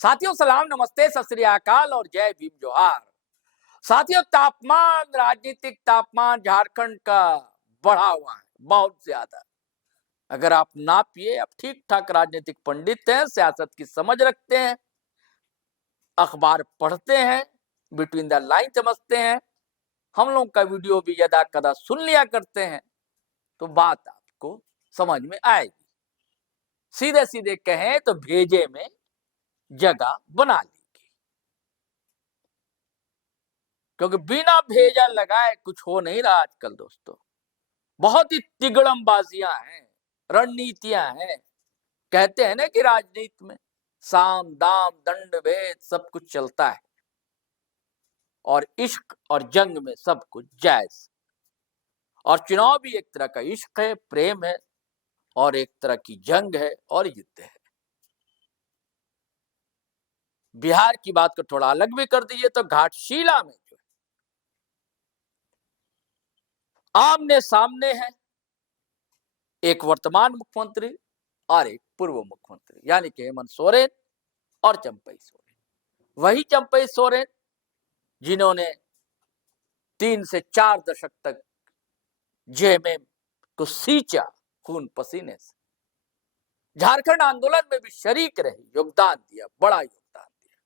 साथियों सलाम, नमस्ते, सत श्री अकाल और जय भीम जोहार। साथियों तापमान, राजनीतिक तापमान झारखंड का बढ़ा हुआ है बहुत ज्यादा। अगर आप नापिए, आप ठीक ठाक राजनीतिक पंडित हैं, सियासत की समझ रखते हैं, अखबार पढ़ते हैं, बिटवीन द लाइन समझते हैं, हम लोग का वीडियो भी यदा कदा सुन लिया करते हैं, तो बात आपको समझ में आएगी। सीधे सीधे कहें तो भेजे में जगह बना ली, क्योंकि बिना भेजा लगाए कुछ हो नहीं रहा आजकल दोस्तों। बहुत ही तिगड़मबाजियां हैं, रणनीतियां हैं। कहते हैं ना कि राजनीति में साम दाम दंड भेद सब कुछ चलता है, और इश्क और जंग में सब कुछ जायज। और चुनाव भी एक तरह का इश्क है, प्रेम है, और एक तरह की जंग है और युद्ध है। बिहार की बात को थोड़ा अलग भी कर दीजिए तो घाटशिला में जो आमने सामने है एक वर्तमान मुख्यमंत्री और एक पूर्व मुख्यमंत्री, यानी कि हेमंत सोरेन और चंपई सोरेन। वही चंपई सोरेन जिन्होंने 3 से 4 दशक तक जेएमएम को सींचा खून पसीने से, झारखंड आंदोलन में भी शरीक रहे, योगदान दिया, बड़ा योगदान दिया,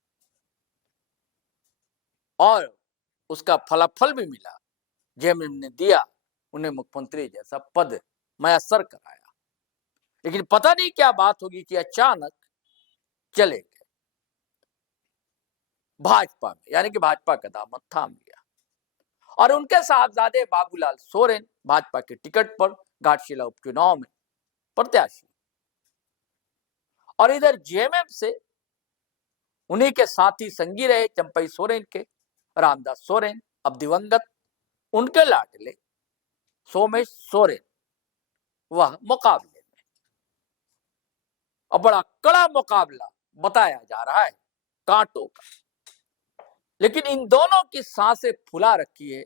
और उसका फलाफल भी मिला। जेएमएम ने दिया उन्हें मुख्यमंत्री जैसा पद मयस्सर कराया। लेकिन पता नहीं क्या बात होगी कि अचानक चले गए भाजपा में, यानी कि भाजपा का दामन थाम लिया, और उनके साहबजादे बाबूलाल सोरेन भाजपा के टिकट पर घाटशिला उपचुनाव में प्रत्याशी। और इधर जेएमएम से उन्हीं के साथी संगी रहे चंपई सोरेन के रामदास सोरेन, अब दिवंगत, उनके लाडले सोमेश सोरेन वह मुकाबले में, और बड़ा कड़ा मुकाबला बताया जा रहा है, कांटों का। लेकिन इन दोनों की सांसें फुला रखी है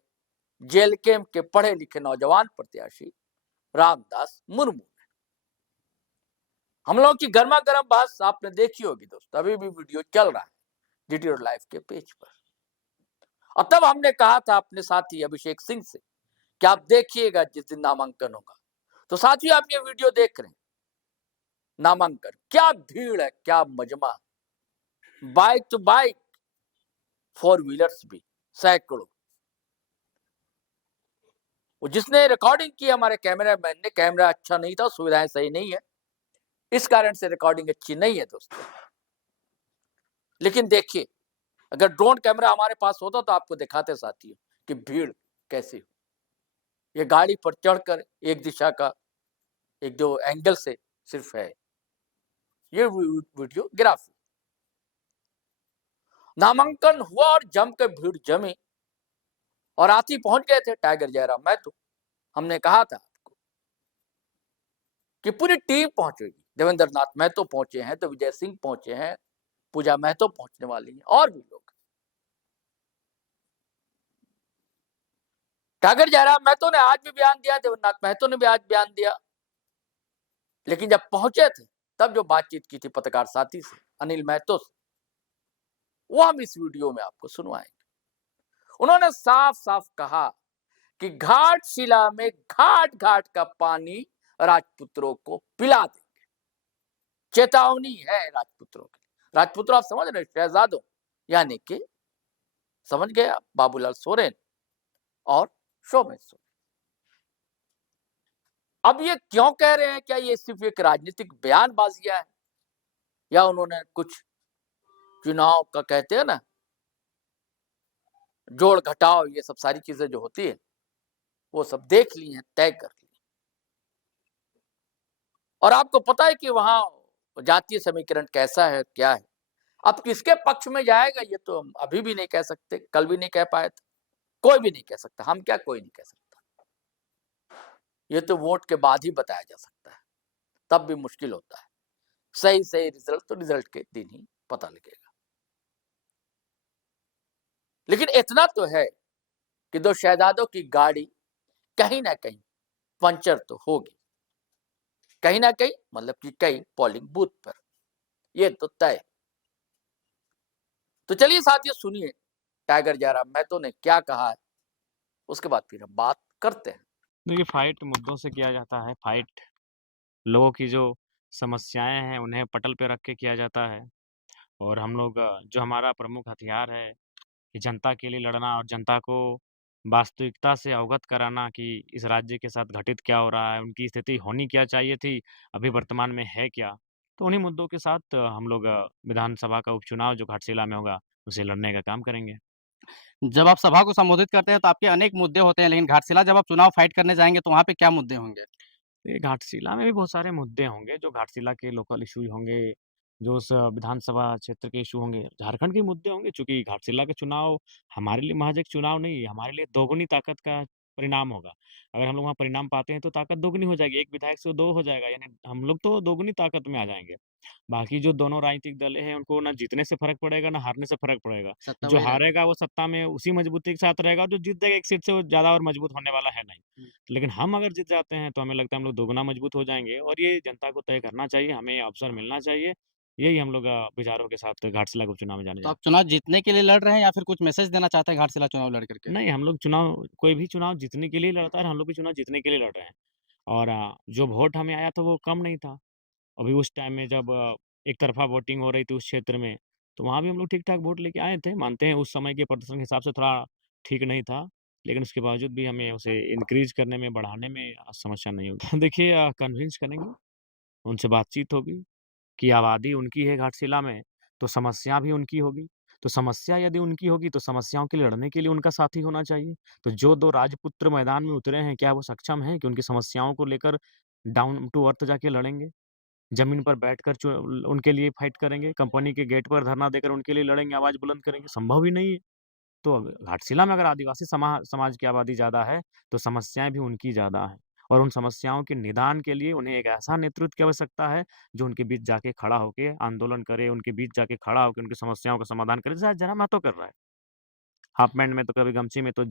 जेल कैंप के पढ़े लिखे नौजवान प्रत्याशी रामदास मुर्मू ने। हम लोग की गर्मा गर्म बात आपने देखी होगी दोस्तों, अभी भी वीडियो चल रहा है जीटीओ लाइव के पेज पर। और तब हमने कहा था अपने साथी अभिषेक सिंह से कि आप देखिएगा जिस दिन नामांकन होगा। तो साथियों आप ये वीडियो देख रहे हैं, नामांकन क्या भीड़ है, क्या मजमा, बाइक टू बाइक, 4 व्हीलर्स भी सैकड़ों। वो जिसने रिकॉर्डिंग की हमारे कैमरामैन ने, कैमरा अच्छा नहीं था, सुविधाएं सही नहीं है, इस कारण से रिकॉर्डिंग अच्छी नहीं है दोस्तों। लेकिन देखिए, अगर ड्रोन कैमरा हमारे पास होता तो आपको दिखाते साथियों कि भीड़ कैसी हो। ये गाड़ी पर चढ़कर एक दिशा का एक जो एंगल से सिर्फ है ये वीडियोग्राफी। नामांकन हुआ और जमकर भीड़ जमी, और आती पहुंच गए थे टाइगर जयराम महतो। हमने कहा था आपको कि पूरी टीम पहुंचेगी, देवेंद्र नाथ महतो पहुंचे हैं, तो विजय सिंह पहुंचे हैं, पूजा महतो पहुंचने वाली है, और भी लोग। टाइगर जयराम महतो ने आज भी बयान दिया, देवेंद्र नाथ महतो ने भी आज बयान दिया। लेकिन जब पहुंचे थे तब जो बातचीत की थी पत्रकार साथी से, अनिल महतो से, वो हम इस वीडियो में आपको सुनवाएंगे। उन्होंने साफ साफ कहा कि घाटशिला में घाट घाट का पानी राजपुत्रों को पिला देंगे। चेतावनी है राजपुत्रों की। राजपुत्र आप समझ रहे, शहजादों, यानी कि समझ गए आप, बाबूलाल सोरेन और सोमेश सोरेन। अब ये क्यों कह रहे हैं, क्या ये सिर्फ एक राजनीतिक बयानबाजियां है, या उन्होंने कुछ चुनाव का कहते हैं ना जोड़ घटाव, ये सब सारी चीजें जो होती है वो सब देख ली हैं, तय कर ली। और आपको पता है कि वहां जातीय समीकरण कैसा है, क्या है। अब किसके पक्ष में जाएगा ये तो हम अभी भी नहीं कह सकते, कल भी नहीं कह पाए थे, कोई भी नहीं कह सकता, हम क्या कोई नहीं कह सकता। ये तो वोट के बाद ही बताया जा सकता है, तब भी मुश्किल होता है। सही सही रिजल्ट तो रिजल्ट के दिन ही पता लगेगा। लेकिन इतना तो है कि 2 शहजादों की गाड़ी कहीं ना कहीं पंचर तो होगी, कहीं ना कहीं, मतलब कि कई पोलिंग बूथ पर, ये तो तय। तो चलिए साथियों, सुनिए टाइगर जयराम महतो ने क्या कहा है, उसके बाद फिर हम बात करते हैं। देखिए, फाइट मुद्दों से किया जाता है। फाइट लोगों की जो समस्याएँ हैं, उन्हें पटल पे रख के किया जाता है। और हम लोग जो हमारा प्रमुख हथियार है कि जनता के लिए लड़ना और जनता को वास्तविकता से अवगत कराना कि इस राज्य के साथ घटित क्या हो रहा है, उनकी स्थिति होनी क्या चाहिए थी, अभी वर्तमान में है क्या। तो उन्हीं मुद्दों के साथ हम लोग विधानसभा का उपचुनाव जो घाटशिला में होगा, उसे लड़ने का काम करेंगे। जब आप सभा को संबोधित करते हैं तो आपके अनेक मुद्दे होते हैं, लेकिन घाटशिला जब आप चुनाव फाइट करने जाएँगे तो वहाँ पे क्या मुद्दे होंगे? ये घाटशिला में भी बहुत सारे मुद्दे होंगे, जो घाटशिला के लोकल इश्यू होंगे, जो उस विधानसभा क्षेत्र के इश्यू होंगे, झारखंड के मुद्दे होंगे, चूँकि घाटशिला का चुनाव हमारे लिए महज़ एक चुनाव नहीं है, हमारे लिए दोगुनी ताकत का परिणाम होगा। अगर हम लोग वहाँ परिणाम पाते हैं, तो ताकत दोगुनी हो जाएगी, 1 विधायक से 2 हो जाएगा, यानी हम लोग तो दोगुनी ताकत में आ जाएँगे। बाकी जो दोनों राजनीतिक दल हैं, उनको ना जीतने से फ़र्क पड़ेगा, ना हारने से फ़र्क पड़ेगा। सत्ता जो वही रहेगी। हारेगा, वो सत्ता में उसी मज़बूती के साथ रहेगा, और जो जीत जाएगा 1 सीट से, वो ज़्यादा और मज़बूत होने वाला है नहीं। हुँ। लेकिन हम अगर जीत जाते हैं, तो हमें लगता है हम लोग दोगुना मजबूत हो जाएँगे, और ये जनता को तय करना चाहिए, हमें अवसर मिलना चाहिए। यही हम लोग विचारों के साथ घाटशिला उपचुनाव में जाने तो जा आप चुनाव जीतने के लिए लड़ रहे हैं या फिर कुछ मैसेज देना चाहते हैं घाटशिला चुनाव लड़ कर के? नहीं, हम लोग चुनाव, कोई भी चुनाव जीतने के लिए लड़ता है, और हम लोग भी चुनाव जीतने के लिए लड़ रहे हैं। और जो वोट हमें आया था, वो कम नहीं था। अभी उस टाइम में जब एक तरफ़ा वोटिंग हो रही थी उस क्षेत्र में, तो वहाँ भी हम लोग ठीक-ठाक वोट लेके आए थे। मानते हैं उस समय के प्रदर्शन के हिसाब से थोड़ा ठीक नहीं था, लेकिन उसके बावजूद भी हमें उसे इनक्रीज़ करने में, बढ़ाने में समस्या नहीं हुई। देखिए, कन्विंस करेंगे, उनसे बातचीत होगी कि आबादी उनकी है घाटशिला में, तो समस्या भी उनकी होगी। तो समस्या यदि उनकी होगी, तो समस्याओं के लड़ने के लिए उनका साथी होना चाहिए। तो जो 2 राजपुत्र मैदान में उतरे हैं, क्या वो सक्षम हैं कि उनकी समस्याओं को लेकर डाउन टू अर्थ जाके लड़ेंगे? ज़मीन पर बैठकर उनके लिए फाइट करेंगे, कंपनी के गेट पर धरना देकर उनके लिए लड़ेंगे, आवाज़ बुलंद करेंगे, संभव ही नहीं है। तो घाटशिला में अगर आदिवासी समाज की आबादी ज़्यादा है, तो समस्याएँ भी उनकी ज़्यादा हैं, और उन समस्याओं के निदान के लिए उन्हें एक ऐसा नेतृत्व की आवश्यकता है, जो उनके बीच जाके खड़ा होके आंदोलन करे, उनके बीच जाके खड़ा होके उनकी समस्याओं का समाधान करे, जैसे आज जयराम महतो कर रहा है। हाफ पैंट में, तो कभी गमछी में, तो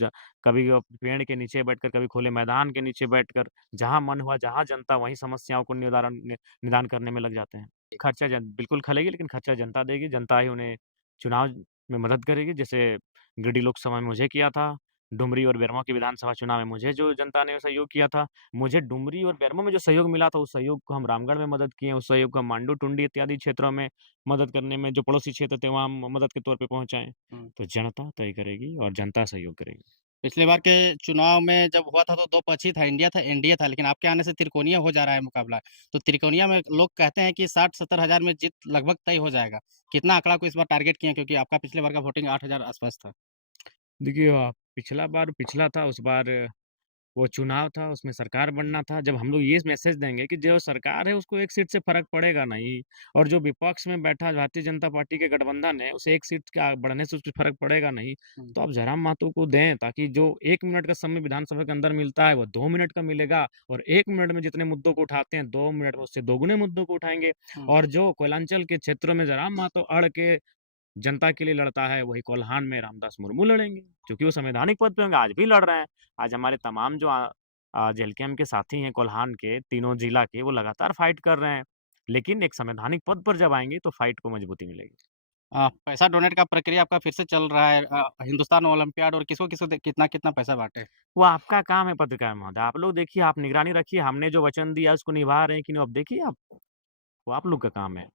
कभी वो पेड़ के नीचे बैठकर, कभी खुले मैदान के नीचे बैठकर, जहाँ मन हुआ, जहाँ जनता, वहीं समस्याओं को निदान करने में लग जाते हैं। खर्चा जन बिल्कुल खलेगी, लेकिन खर्चा जनता देगी, जनता ही उन्हें चुनाव में मदद करेगी। जैसे गिरिडीह लोकसभा में मुझे किया था, डुमरी और बेरमो के विधानसभा चुनाव में मुझे जो जनता ने सहयोग किया था, मुझे डुमरी और बेरमो में जो सहयोग मिला था, उस सहयोग को हम रामगढ़ में मदद किए, उस सहयोग को हम मांडू, टुंडी इत्यादि क्षेत्रों में मदद करने में, जो पड़ोसी क्षेत्र थे, वहाँ हम मदद के तौर पे पहुँचाए। हुँ। तो जनता तय करेगी और जनता सहयोग करेगी। पिछली बार के चुनाव में जब हुआ था तो 2 पक्ष ही था, इंडिया था, एनडीए था, लेकिन आपके आने से त्रिकोणीय हो जा रहा है मुकाबला। तो त्रिकोणीय में लोग कहते हैं कि 60-70 हज़ार में जीत लगभग तय हो जाएगा। कितना आंकड़ा को इस बार टारगेट किए हैं? क्योंकि आपका पिछले बार का वोटिंग 8,000 आस-पास था। देखिए, पिछला बार पिछला था, उस बार वो चुनाव था, उसमें सरकार बनना था। जब हम लोग ये मैसेज देंगे कि जो सरकार है, उसको 1 सीट से फ़र्क पड़ेगा नहीं, और जो विपक्ष में बैठा भारतीय जनता पार्टी के गठबंधन है, उसे 1 सीट का बढ़ने से उसपे फ़र्क पड़ेगा नहीं, हुँ। तो आप जयराम महतो को दें, ताकि जो 1 मिनट का समय विधानसभा के अंदर मिलता है, वो 2 मिनट का मिलेगा, और 1 मिनट में जितने मुद्दों को उठाते हैं, 2 मिनट में उससे दोगुने मुद्दों को उठाएँगे। हुँ। और जो कोयलांचल के क्षेत्रों में जयराम महतो अड़ के जनता के लिए लड़ता है, वही कोल्हान में रामदास मुर्मू लड़ेंगे, क्योंकि वो संवैधानिक पद पे होंगे, आज भी लड़ रहे हैं। आज हमारे तमाम जो जेएलकेएम के साथी हैं कोल्हान के, तीनों जिला के, वो लगातार फाइट कर रहे हैं। लेकिन एक संवैधानिक पद पर जब आएँगे, तो फाइट को मजबूती मिलेगी। पैसा डोनेट का प्रक्रिया आपका फिर से चल रहा है। हिंदुस्तान ओलंपियाड और किसको-किसको दे कितना-कितना पैसा बाँटे? वो आपका काम है पत्रकार महोदय, आप लोग देखिए, आप निगरानी रखिए, हमने जो वचन दिया उसको निभा रहे हैं कि नहीं, अब देखिए आप, वो आप लोग का काम है।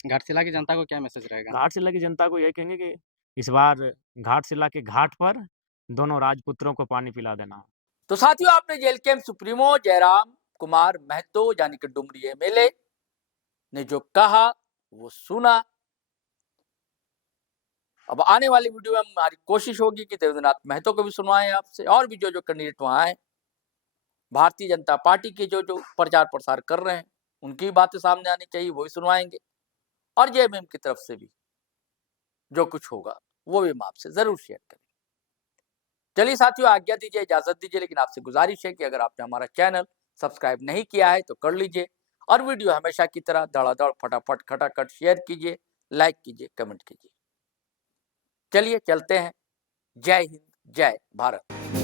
घाटशिला की जनता को क्या मैसेज रहेगा? घाटशिला की जनता को यही कहेंगे कि इस बार घाटशिला के घाट पर दोनों राजपुत्रों को पानी पिला देना। तो साथियों, आपने जेएलकेएम सुप्रीमो जयराम कुमार महतो यानी कि डुमरी एमएलए ने जो कहा वो सुना। अब आने वाली वीडियो में हमारी कोशिश होगी कि देवेंद्रनाथ महतो को भी सुनवाएं आपसे, और भी जो कैंडिडेट वहां हैं, भारतीय जनता पार्टी के जो प्रचार प्रसार कर रहे हैं, उनकी बातें सामने आनी चाहिए, वही सुनवाएंगे। और जेएमएम की तरफ से भी जो कुछ होगा वो भी हम आपसे जरूर शेयर करेंगे। चलिए साथियों, आज्ञा दीजिए, इजाजत दीजिए, लेकिन आपसे गुजारिश है कि अगर आपने हमारा चैनल सब्सक्राइब नहीं किया है तो कर लीजिए, और वीडियो हमेशा की तरह धड़ाधड़ फटाफट खटाखट शेयर कीजिए, लाइक कीजिए, कमेंट कीजिए। चलिए चलते हैं। जय हिंद, जय भारत।